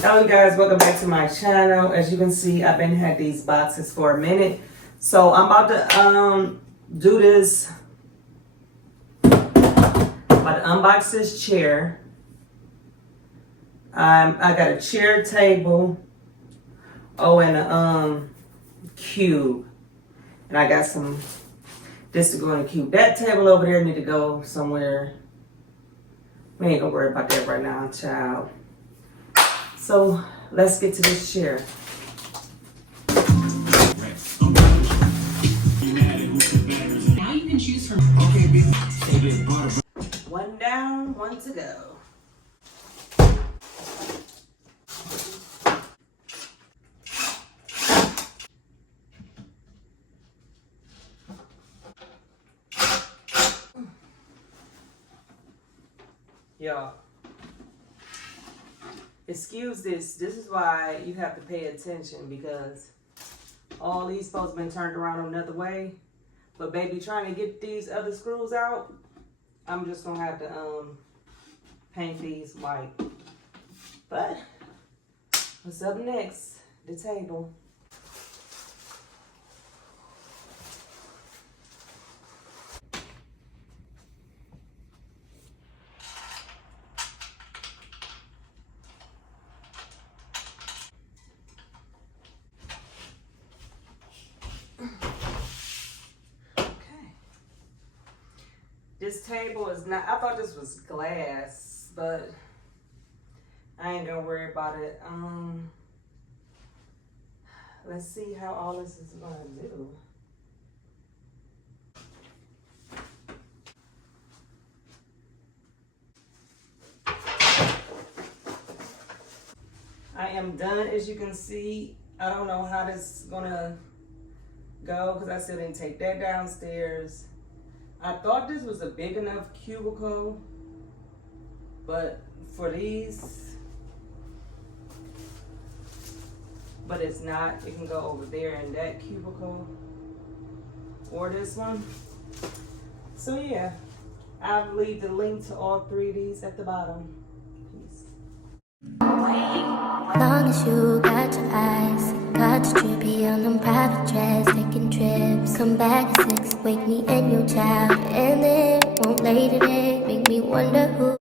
Hello guys, welcome back to my channel. As you can see, I've been had these boxes for a minute. So I'm about to do this. About to unbox this chair. I got a chair table. Oh, and a cube. And I got this to go in the cube. That table over there need to go somewhere. We ain't gonna worry about that right now, child. So let's get to this chair. Now you can choose from. One down, one to go. Y'all, excuse this. This is why you have to pay attention, because all these supposed to been turned around another way. But baby, trying to get these other screws out, I'm just gonna have to paint these white. But what's up next? The table. This table is not, I thought this was glass, but I ain't gonna worry about it. Let's see how all this is gonna do. I am done, as you can see. I don't know how this is gonna go because I still didn't take that downstairs. I thought this was a big enough cubicle, but for these, but it's not. It can go over there in that cubicle or this one. So yeah, I'll leave the link to all three of these at the bottom. Peace. Long as you got your eyes, got your trippy on them private jets, taking trips. Come back at 6, wake me and your child, and then won't lay today, make me wonder who.